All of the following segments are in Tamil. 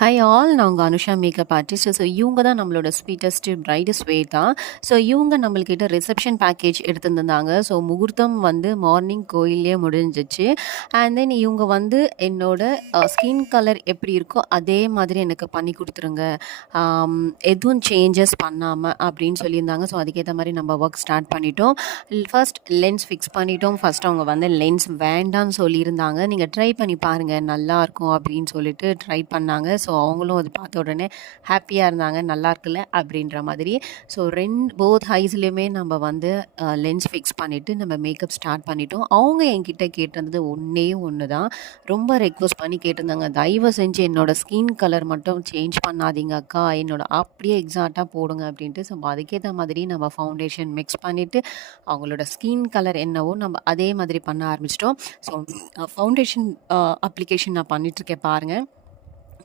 ஹாய் ஆல், நான் உங்கள் அனுஷா மேக்கப் ஆர்டிஸ்ட். ஸோ இவங்க தான் நம்மளோட ஸ்வீட்டஸ்ட் பிரைடு ஸ்வேதா. ஸோ இவங்க நம்மள்கிட்ட ரிசப்ஷன் பேக்கேஜ் எடுத்துருந்தாங்க. ஸோ முகூர்த்தம் வந்து மார்னிங் கோயிலே முடிஞ்சிச்சு. அண்ட் தென் இவங்க வந்து என்னோட ஸ்கின் கலர் எப்படி இருக்கோ அதே மாதிரி எனக்கு பண்ணி கொடுத்துருங்க, எதுவும் சேஞ்சஸ் பண்ணாமல் அப்படின்னு சொல்லியிருந்தாங்க. ஸோ அதுக்கேற்ற மாதிரி நம்ம ஒர்க் ஸ்டார்ட் பண்ணிட்டோம். ஃபர்ஸ்ட் லென்ஸ் ஃபிக்ஸ் பண்ணிட்டோம். ஃபர்ஸ்ட் அவங்க வந்து லென்ஸ் வேண்டாம்னு சொல்லியிருந்தாங்க. நீங்கள் ட்ரை பண்ணி பாருங்கள் நல்லாயிருக்கும் அப்படின்னு சொல்லிட்டு ட்ரை பண்ணாங்க. ஸோ அவங்களும் அது பார்த்த உடனே ஹாப்பியாக இருந்தாங்க, நல்லா இருக்குல்ல அப்படின்ற மாதிரி. ஸோ போத் ஹைஸ்லேயுமே நம்ம வந்து லென்ஸ் ஃபிக்ஸ் பண்ணிவிட்டு நம்ம மேக்கப் ஸ்டார்ட் பண்ணிட்டோம். அவங்க என்கிட்ட கேட்டிருந்தது ஒன்றே ஒன்று தான். ரொம்ப ரெக்வஸ்ட் பண்ணி கேட்டிருந்தாங்க, தயவு செஞ்சு என்னோடய ஸ்கின் கலர் மட்டும் சேஞ்ச் பண்ணாதீங்க அக்கா, என்னோட அப்படியே எக்ஸாக்டாக போடுங்க அப்படின்ட்டு. ஸோ அதுக்கேற்ற மாதிரி நம்ம ஃபவுண்டேஷன் மிக்ஸ் பண்ணிவிட்டு அவங்களோட ஸ்கின் கலர் என்னவோ நம்ம அதே மாதிரி பண்ண ஆரம்பிச்சிட்டோம். ஸோ ஃபவுண்டேஷன் அப்ளிகேஷன் நான் பண்ணிகிட்ருக்கேன் பாருங்கள்.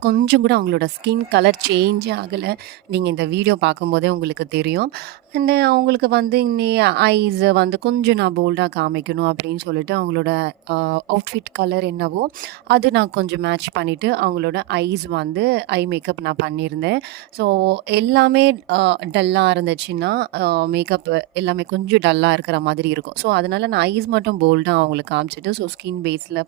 கொஞ்சம் கூட அவங்களோட ஸ்கின் கலர் சேஞ்சே ஆகலை. நீங்கள் இந்த வீடியோ பார்க்கும்போதே உங்களுக்கு தெரியும். அண்ட் அவங்களுக்கு வந்து இன்னி ஐஸை வந்து கொஞ்சம் நான் போல்டாக காமிக்கணும் அப்படின்னு சொல்லிட்டு அவங்களோட அவுட்ஃபிட் கலர் என்னவோ அது நான் கொஞ்சம் மேட்ச் பண்ணிவிட்டு அவங்களோட ஐஸ் வந்து ஐ மேக்கப் நான் பண்ணியிருந்தேன். ஸோ எல்லாமே டல்லாக இருந்துச்சுன்னா மேக்கப் எல்லாமே கொஞ்சம் டல்லாக இருக்கிற மாதிரி இருக்கும். ஸோ அதனால் நான் ஐஸ் மட்டும் போல்டாக அவங்களுக்கு காமிச்சிட்டு ஸோ ஸ்கின் பேஸில்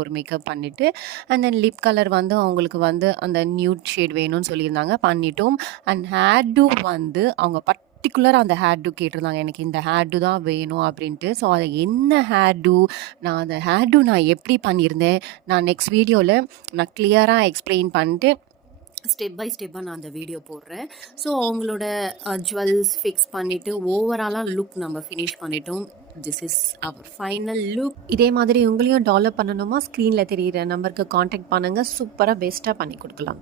ஒரு மேக்கப் பண்ணிவிட்டு அண்ட் தென் லிப் கலர் வந்து அவங்களுக்கு வந்து அந்த நியூட் ஷேட் வேணும்னு சொல்லியிருந்தாங்க, பண்ணிட்டோம். அண்ட் ஹேர் டூ வந்து அவங்க பர்டிகுலராக அந்த ஹேர் டூ கேட்டிருந்தாங்க, எனக்கு இந்த ஹேர் டூ தான் வேணும் அப்படின்ட்டு. ஸோ அது என்ன ஹேர் டூ, நான் அந்த ஹேர் டூ நான் எப்படி பண்ணியிருந்தேன், நான் நெக்ஸ்ட் வீடியோவில் நான் கிளியராக எக்ஸ்பிளைன் பண்ணிட்டு ஸ்டெப் பை ஸ்டெப்பாக நான் அந்த வீடியோ போடுறேன். ஸோ அவங்களோட ஜுவல்ஸ் ஃபிக்ஸ் பண்ணிவிட்டு ஓவராலாக லுக் நம்ம ஃபினிஷ் பண்ணிட்டோம். This is our final look. இதே மாதிரி உங்களையும் டெவலப் பண்ணணுமா, ஸ்க்ரீனில் தெரிகிற நம்பருக்கு காண்டாக்ட் பண்ணுங்கள். சூப்பராக பெஸ்ட்டாக பண்ணி கொடுக்கலாம்.